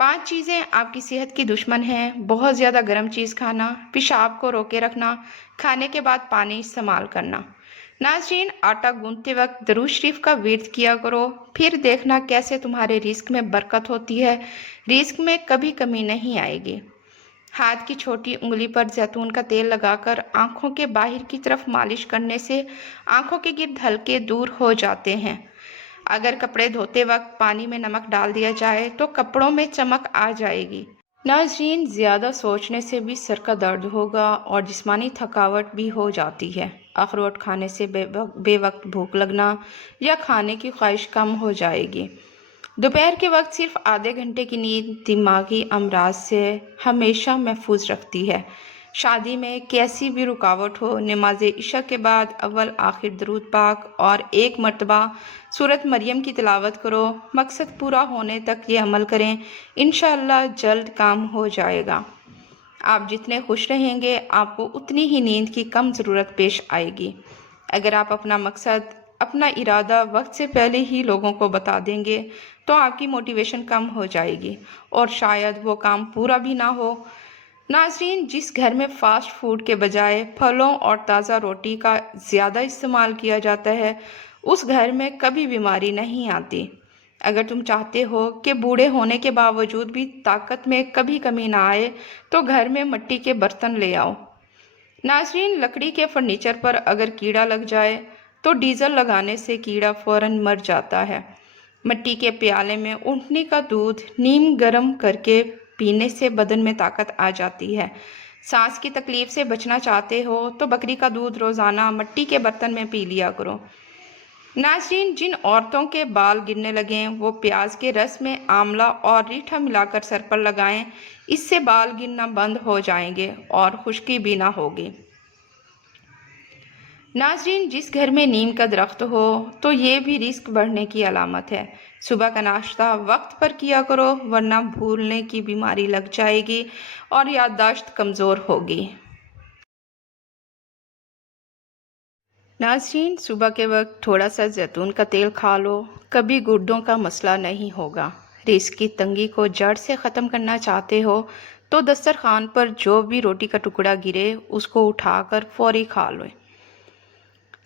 5 چیزیں آپ کی صحت کی دشمن ہیں: بہت زیادہ گرم چیز کھانا، پیشاب کو روکے رکھنا، کھانے کے بعد پانی استعمال کرنا۔ ناظرین، آٹا گوندتے وقت درود شریف کا ورد کیا کرو، پھر دیکھنا کیسے تمہارے رزق میں برکت ہوتی ہے، رزق میں کبھی کمی نہیں آئے گی۔ ہاتھ کی چھوٹی انگلی پر زیتون کا تیل لگا کر آنکھوں کے باہر کی طرف مالش کرنے سے آنکھوں کے گرد ہلکے دور ہو جاتے ہیں۔ اگر کپڑے دھوتے وقت پانی میں نمک ڈال دیا جائے تو کپڑوں میں چمک آ جائے گی۔ ناظرین، زیادہ سوچنے سے بھی سر کا درد ہوگا اور جسمانی تھکاوٹ بھی ہو جاتی ہے۔ اخروٹ کھانے سے بے وقت بھوک لگنا یا کھانے کی خواہش کم ہو جائے گی۔ دوپہر کے وقت صرف آدھے گھنٹے کی نیند دماغی امراض سے ہمیشہ محفوظ رکھتی ہے۔ شادی میں کیسی بھی رکاوٹ ہو، نماز عشاء کے بعد اول آخر درود پاک اور 1 مرتبہ سورۃ مریم کی تلاوت کرو۔ مقصد پورا ہونے تک یہ عمل کریں، انشاءاللہ جلد کام ہو جائے گا۔ آپ جتنے خوش رہیں گے، آپ کو اتنی ہی نیند کی کم ضرورت پیش آئے گی۔ اگر آپ اپنا مقصد، اپنا ارادہ وقت سے پہلے ہی لوگوں کو بتا دیں گے تو آپ کی موٹیویشن کم ہو جائے گی اور شاید وہ کام پورا بھی نہ ہو۔ ناظرین، جس گھر میں فاسٹ فوڈ کے بجائے پھلوں اور تازہ روٹی کا زیادہ استعمال کیا جاتا ہے، اس گھر میں کبھی بیماری نہیں آتی۔ اگر تم چاہتے ہو کہ بوڑھے ہونے کے باوجود بھی طاقت میں کبھی کمی نہ آئے تو گھر میں مٹی کے برتن لے آؤ۔ ناظرین، لکڑی کے فرنیچر پر اگر کیڑا لگ جائے تو ڈیزل لگانے سے کیڑا فوراً مر جاتا ہے۔ مٹی کے پیالے میں اونٹنی کا دودھ نیم گرم کر کے پینے سے بدن میں طاقت آ جاتی ہے۔ سانس کی تکلیف سے بچنا چاہتے ہو تو بکری کا دودھ روزانہ مٹی کے برتن میں پی لیا کرو۔ ناظرین، جن عورتوں کے بال گرنے لگیں وہ پیاز کے رس میں آملہ اور ریٹھا ملا کر سر پر لگائیں، اس سے بال گرنا بند ہو جائیں گے اور خشکی بھی نہ ہوگی۔ ناظرین، جس گھر میں نیم کا درخت ہو تو یہ بھی رزق بڑھنے کی علامت ہے۔ صبح کا ناشتہ وقت پر کیا کرو ورنہ بھولنے کی بیماری لگ جائے گی اور یادداشت کمزور ہوگی۔ ناظرین، صبح کے وقت تھوڑا سا زیتون کا تیل کھا لو، کبھی گردوں کا مسئلہ نہیں ہوگا۔ رزق کی تنگی کو جڑ سے ختم کرنا چاہتے ہو تو دسترخوان پر جو بھی روٹی کا ٹکڑا گرے اس کو اٹھا کر فوری کھا لو۔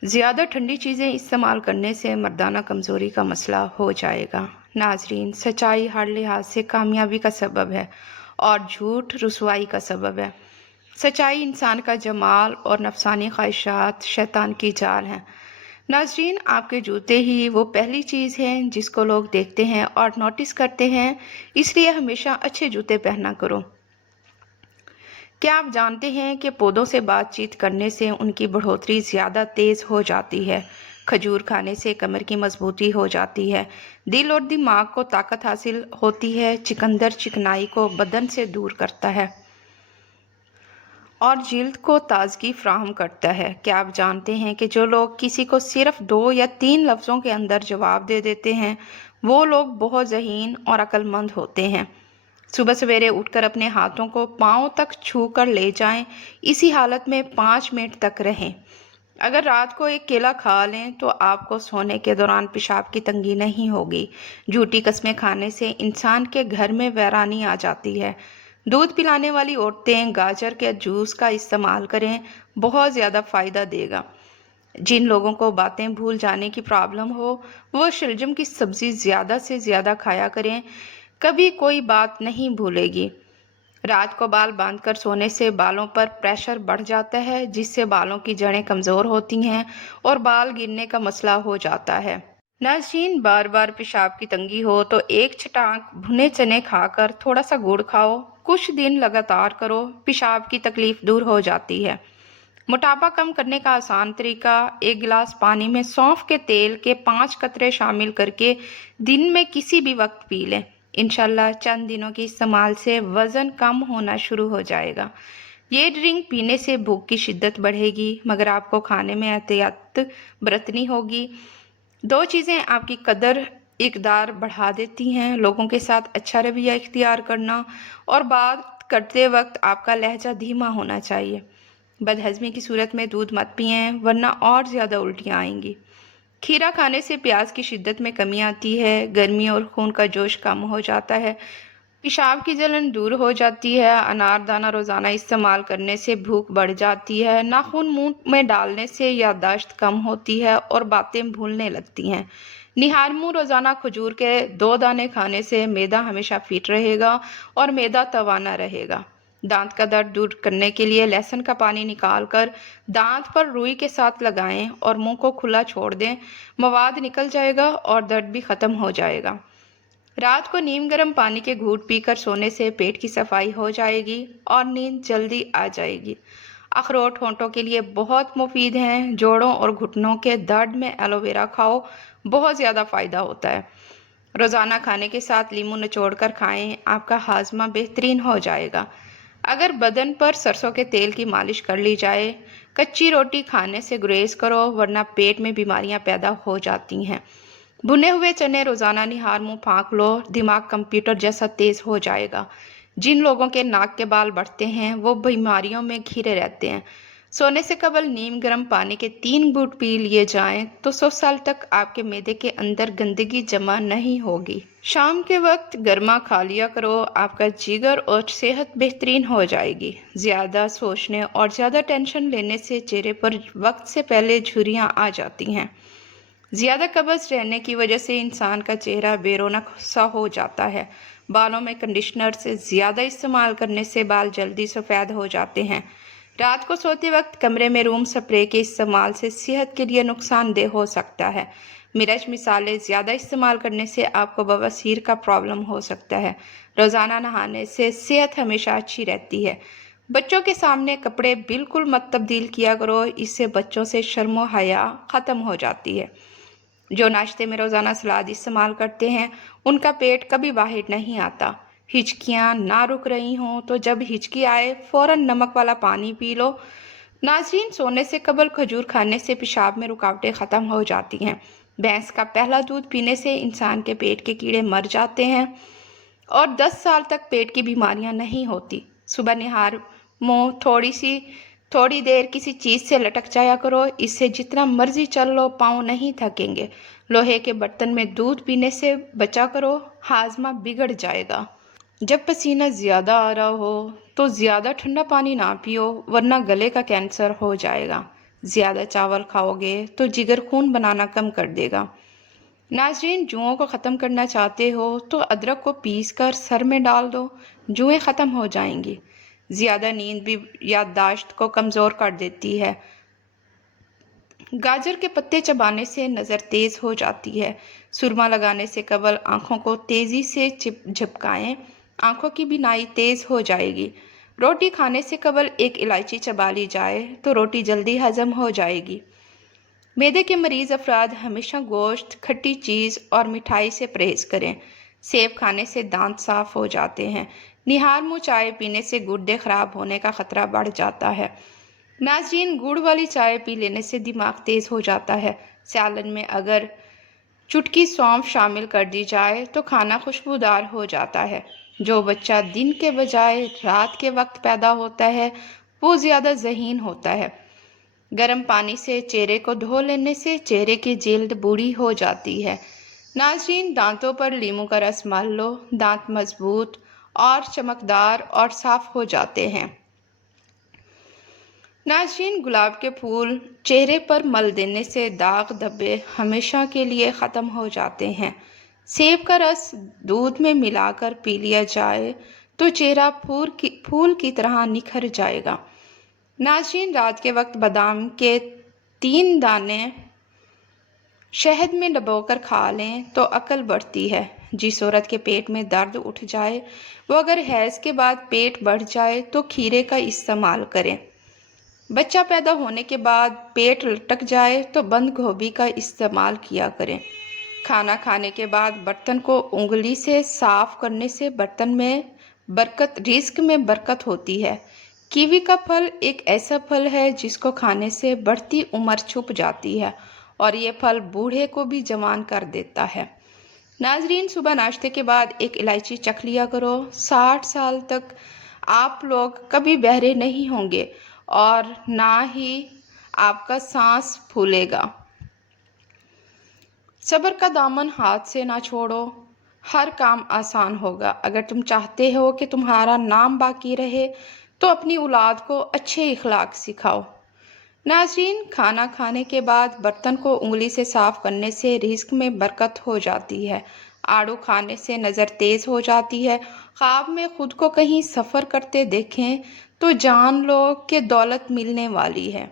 زیادہ ٹھنڈی چیزیں استعمال کرنے سے مردانہ کمزوری کا مسئلہ ہو جائے گا۔ ناظرین، سچائی ہر لحاظ سے کامیابی کا سبب ہے اور جھوٹ رسوائی کا سبب ہے۔ سچائی انسان کا جمال اور نفسانی خواہشات شیطان کی جال ہیں۔ ناظرین، آپ کے جوتے ہی وہ پہلی چیز ہیں جس کو لوگ دیکھتے ہیں اور نوٹس کرتے ہیں، اس لیے ہمیشہ اچھے جوتے پہنا کرو۔ کیا آپ جانتے ہیں کہ پودوں سے بات چیت کرنے سے ان کی بڑھوتری زیادہ تیز ہو جاتی ہے؟ کھجور کھانے سے کمر کی مضبوطی ہو جاتی ہے، دل اور دماغ کو طاقت حاصل ہوتی ہے، چقندر چکنائی کو بدن سے دور کرتا ہے اور جلد کو تازگی فراہم کرتا ہے۔ کیا آپ جانتے ہیں کہ جو لوگ کسی کو صرف 2 یا 3 لفظوں کے اندر جواب دے دیتے ہیں وہ لوگ بہت ذہین اور عقل مند ہوتے ہیں؟ صبح سویرے اٹھ کر اپنے ہاتھوں کو پاؤں تک چھو کر لے جائیں، اسی حالت میں 5 منٹ تک رہیں۔ اگر رات کو ایک کیلا کھا لیں تو آپ کو سونے کے دوران پیشاب کی تنگی نہیں ہوگی۔ جھوٹی قسمیں کھانے سے انسان کے گھر میں ویرانی آ جاتی ہے۔ دودھ پلانے والی عورتیں گاجر کے جوس کا استعمال کریں، بہت زیادہ فائدہ دے گا۔ جن لوگوں کو باتیں بھول جانے کی پرابلم ہو وہ شلجم کی سبزی زیادہ سے زیادہ کھایا کریں، کبھی کوئی بات نہیں بھولے گی۔ رات کو بال باندھ کر سونے سے بالوں پر پریشر بڑھ جاتا ہے جس سے بالوں کی جڑیں کمزور ہوتی ہیں اور بال گرنے کا مسئلہ ہو جاتا ہے۔ ناظرین، بار بار پیشاب کی تنگی ہو تو 1 چٹانک بھنے چنے کھا کر تھوڑا سا گڑ کھاؤ، کچھ دن لگاتار کرو، پیشاب کی تکلیف دور ہو جاتی ہے۔ موٹاپا کم کرنے کا آسان طریقہ: 1 گلاس پانی میں سونف کے تیل کے 5 قطرے شامل کر کے دن میں کسی بھی وقت پی لیں۔ انشاءاللہ چند دنوں کے استعمال سے وزن کم ہونا شروع ہو جائے گا۔ یہ ڈرنک پینے سے بھوک کی شدت بڑھے گی مگر آپ کو کھانے میں احتیاط برتنی ہوگی۔ 2 چیزیں آپ کی قدر اقدار بڑھا دیتی ہیں: لوگوں کے ساتھ اچھا رویہ اختیار کرنا اور بات کرتے وقت آپ کا لہجہ دھیما ہونا چاہیے۔ بدہضمی کی صورت میں دودھ مت پئیں ورنہ اور زیادہ الٹیاں آئیں گی۔ کھیرا کھانے سے پیاس کی شدت میں کمی آتی ہے، گرمی اور خون کا جوش کم ہو جاتا ہے۔ پیشاب کی جلن دور ہو جاتی ہے۔ انار دانہ روزانہ استعمال کرنے سے بھوک بڑھ جاتی ہے۔ ناخن منہ میں ڈالنے سے یادداشت کم ہوتی ہے اور باتیں بھولنے لگتی ہیں۔ نہار منہ روزانہ کھجور کے 2 دانے کھانے سے معدہ ہمیشہ فٹ رہے گا اور معدہ توانا رہے گا۔ دانت کا درد دور کرنے کے لیے لہسن کا پانی نکال کر دانت پر روئی کے ساتھ لگائیں اور منہ کو کھلا چھوڑ دیں۔ مواد نکل جائے گا اور درد بھی ختم ہو جائے گا۔ رات کو نیم گرم پانی کے گھونٹ پی کر سونے سے پیٹ کی صفائی ہو جائے گی اور نیند جلدی آ جائے گی۔ اخروٹ ہونٹوں کے لیے بہت مفید ہیں۔ جوڑوں اور گھٹنوں کے درد میں ایلو ویرا کھاؤ، بہت زیادہ فائدہ ہوتا ہے۔ روزانہ کھانے کے ساتھ لیموں نچوڑ کر کھائیں، آپ کا ہاضمہ بہترین ہو جائے گا۔ اگر بدن پر سرسوں کے تیل کی مالش کر لی جائے، کچی روٹی کھانے سے گریز کرو ورنہ پیٹ میں بیماریاں پیدا ہو جاتی ہیں۔ بھنے ہوئے چنے روزانہ نہار منہ پھانک لو، دماغ کمپیوٹر جیسا تیز ہو جائے گا۔ جن لوگوں کے ناک کے بال بڑھتے ہیں وہ بیماریوں میں گھرے رہتے ہیں۔ سونے سے قبل نیم گرم پانی کے 3 گھونٹ پی لیے جائیں تو 100 سال تک آپ کے معدے کے اندر گندگی جمع نہیں ہوگی۔ شام کے وقت گرما کھا لیا کرو، آپ کا جگر اور صحت بہترین ہو جائے گی۔ زیادہ سوچنے اور زیادہ ٹینشن لینے سے چہرے پر وقت سے پہلے جھریاں آ جاتی ہیں۔ زیادہ قبض رہنے کی وجہ سے انسان کا چہرہ بے رونق سا ہو جاتا ہے۔ بالوں میں کنڈیشنر سے زیادہ استعمال کرنے سے بال جلدی سفید ہو جاتے ہیں۔ رات کو سوتے وقت کمرے میں روم سپرے کے استعمال سے صحت کے لیے نقصان دہ ہو سکتا ہے۔ مرچ مسالے زیادہ استعمال کرنے سے آپ کو بواسیر کا پرابلم ہو سکتا ہے۔ روزانہ نہانے سے صحت ہمیشہ اچھی رہتی ہے۔ بچوں کے سامنے کپڑے بالکل مت تبدیل کیا کرو، اس سے بچوں سے شرم و حیا ختم ہو جاتی ہے۔ جو ناشتے میں روزانہ سلاد استعمال کرتے ہیں ان کا پیٹ کبھی باہر نہیں آتا۔ ہچکیاں نہ رک رہی ہوں تو جب ہچکی آئے فوراً نمک والا پانی پی لو۔ ناظرین، سونے سے قبل کھجور کھانے سے پیشاب میں رکاوٹیں ختم ہو جاتی ہیں۔ بھینس کا پہلا دودھ پینے سے انسان کے پیٹ کے کیڑے مر جاتے ہیں اور 10 سال تک پیٹ کی بیماریاں نہیں ہوتی۔ صبح نہار منہ تھوڑی دیر کسی چیز سے لٹک جایا کرو، اس سے جتنا مرضی چل لو پاؤں نہیں تھکیں گے۔ لوہے کے برتن میں دودھ پینے سے بچا کرو، ہاضمہ بگڑ جائے گا۔ جب پسینہ زیادہ آ رہا ہو تو زیادہ ٹھنڈا پانی نہ پیو ورنہ گلے کا کینسر ہو جائے گا۔ زیادہ چاول کھاؤ گے تو جگر خون بنانا کم کر دے گا۔ ناظرین، جوؤں کو ختم کرنا چاہتے ہو تو ادرک کو پیس کر سر میں ڈال دو، جوئیں ختم ہو جائیں گی۔ زیادہ نیند بھی یادداشت کو کمزور کر دیتی ہے۔ گاجر کے پتے چبانے سے نظر تیز ہو جاتی ہے۔ سرما لگانے سے قبل آنکھوں کو تیزی سے جھپکائیں، آنکھوں کی بینائی تیز ہو جائے گی۔ روٹی کھانے سے قبل 1 الائچی چبا لی جائے تو روٹی جلدی ہضم ہو جائے گی۔ معدے کے مریض افراد ہمیشہ گوشت، کھٹی چیز اور مٹھائی سے پرہیز کریں۔ سیب کھانے سے دانت صاف ہو جاتے ہیں۔ نہار منہ چائے پینے سے گردے خراب ہونے کا خطرہ بڑھ جاتا ہے۔ ناظرین، گڑ والی چائے پی لینے سے دماغ تیز ہو جاتا ہے۔ سالن میں اگر چٹکی سونف شامل کر دی جائے تو کھانا خوشبودار ہو جاتا ہے۔ جو بچہ دن کے بجائے رات کے وقت پیدا ہوتا ہے وہ زیادہ ذہین ہوتا ہے۔ گرم پانی سے چہرے کو دھو لینے سے چہرے کی جلد بوڑھی ہو جاتی ہے۔ ناظرین، دانتوں پر لیموں کا رس مل لو، دانت مضبوط اور چمکدار اور صاف ہو جاتے ہیں۔ ناظرین، گلاب کے پھول چہرے پر مل دینے سے داغ دھبے ہمیشہ کے لیے ختم ہو جاتے ہیں۔ سیب کا رس دودھ میں ملا کر پی لیا جائے تو چہرہ پھول کی طرح نکھر جائے گا۔ ناظرین، رات کے وقت بادام کے 3 دانے شہد میں ڈبو کر کھا لیں تو عقل بڑھتی ہے۔ جس عورت کے پیٹ میں درد اٹھ جائے، وہ اگر حیض کے بعد پیٹ بڑھ جائے تو کھیرے کا استعمال کریں۔ بچہ پیدا ہونے کے بعد پیٹ لٹک جائے تو بند گوبھی کا استعمال کیا کریں۔ کھانا کھانے کے بعد برتن کو انگلی سے صاف کرنے سے برتن میں رزق میں برکت ہوتی ہے۔ کیوی کا پھل ایک ایسا پھل ہے جس کو کھانے سے بڑھتی عمر چھپ جاتی ہے اور یہ پھل بوڑھے کو بھی جوان کر دیتا ہے۔ ناظرین، صبح ناشتے کے بعد 1 الائچی چکھ لیا کرو۔ 60 سال تک آپ لوگ کبھی بہرے نہیں ہوں گے اور نہ ہی آپ کا سانس پھولے گا۔ صبر کا دامن ہاتھ سے نہ چھوڑو۔ ہر کام آسان ہوگا۔ اگر تم چاہتے ہو کہ تمہارا نام باقی رہے تو اپنی اولاد کو اچھے اخلاق سکھاؤ۔ ناظرین، کھانا کھانے کے بعد برتن کو انگلی سے صاف کرنے سے رزق میں برکت ہو جاتی ہے۔ آڑو کھانے سے نظر تیز ہو جاتی ہے۔ خواب میں خود کو کہیں سفر کرتے دیکھیں تو جان لو کہ دولت ملنے والی ہے۔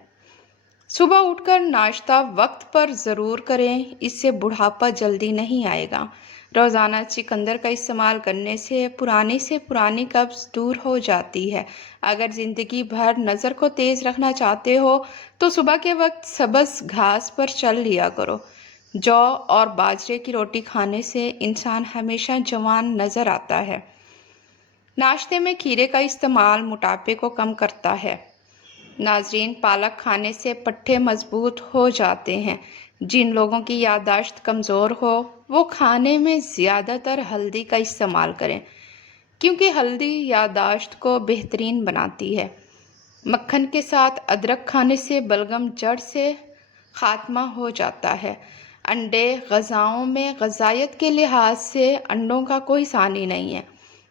صبح اٹھ کر ناشتہ وقت پر ضرور کریں، اس سے بڑھاپا جلدی نہیں آئے گا۔ روزانہ چقندر کا استعمال کرنے سے پرانی قبض دور ہو جاتی ہے۔ اگر زندگی بھر نظر کو تیز رکھنا چاہتے ہو تو صبح کے وقت سبز گھاس پر چل لیا کرو۔ جو اور باجرے کی روٹی کھانے سے انسان ہمیشہ جوان نظر آتا ہے۔ ناشتے میں کھیرے کا استعمال موٹاپے کو کم کرتا ہے۔ ناظرین، پالک کھانے سے پٹھے مضبوط ہو جاتے ہیں۔ جن لوگوں کی یادداشت کمزور ہو وہ کھانے میں زیادہ تر ہلدی کا استعمال کریں، کیونکہ ہلدی یادداشت کو بہترین بناتی ہے۔ مکھن کے ساتھ ادرک کھانے سے بلغم جڑ سے خاتمہ ہو جاتا ہے۔ انڈے غذاؤں میں غذائیت کے لحاظ سے انڈوں کا کوئی ثانی نہیں ہے۔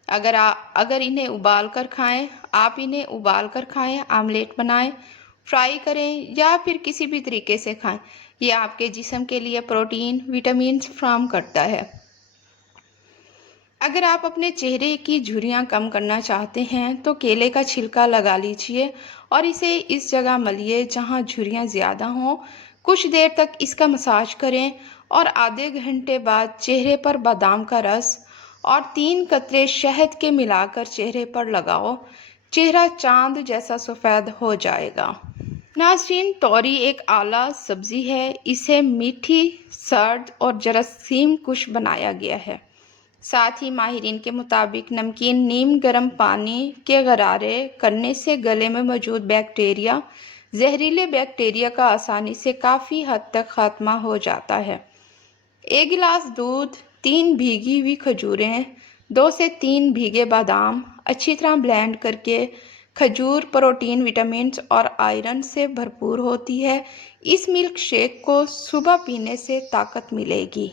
اگر انہیں ابال کر کھائیں، آپ انہیں ابال کر کھائیں، آملیٹ بنائیں، فرائی کریں یا پھر کسی بھی طریقے سے کھائیں، یہ آپ کے جسم کے لیے پروٹین، وٹامنز فراہم کرتا ہے۔ اگر آپ اپنے چہرے کی جھریاں کم کرنا چاہتے ہیں تو کیلے کا چھلکا لگا لیجئے اور اسے اس جگہ ملیے جہاں جھریاں زیادہ ہوں۔ کچھ دیر تک اس کا مساج کریں اور آدھے گھنٹے بعد چہرے پر بادام کا رس اور 3 قطرے شہد کے ملا کر چہرے پر لگاؤ۔ چہرہ چاند جیسا سفید ہو جائے گا۔ ناظرین، توری ایک اعلیٰ سبزی ہے۔ اسے میٹھی، سرد اور جراثیم کش بنایا گیا ہے۔ ساتھ ہی ماہرین کے مطابق نمکین نیم گرم پانی کے غرارے کرنے سے گلے میں موجود بیکٹیریا، زہریلے بیکٹیریا کا آسانی سے کافی حد تک خاتمہ ہو جاتا ہے۔ 1 گلاس دودھ، 3 بھیگی ہوئی کھجوریں، 2 سے 3 بھیگے بادام اچھی طرح بلینڈ کر کے۔ کھجور پروٹین، وٹامنز اور آئرن سے بھرپور ہوتی ہے۔ اس ملک شیک کو صبح پینے سے طاقت ملے گی۔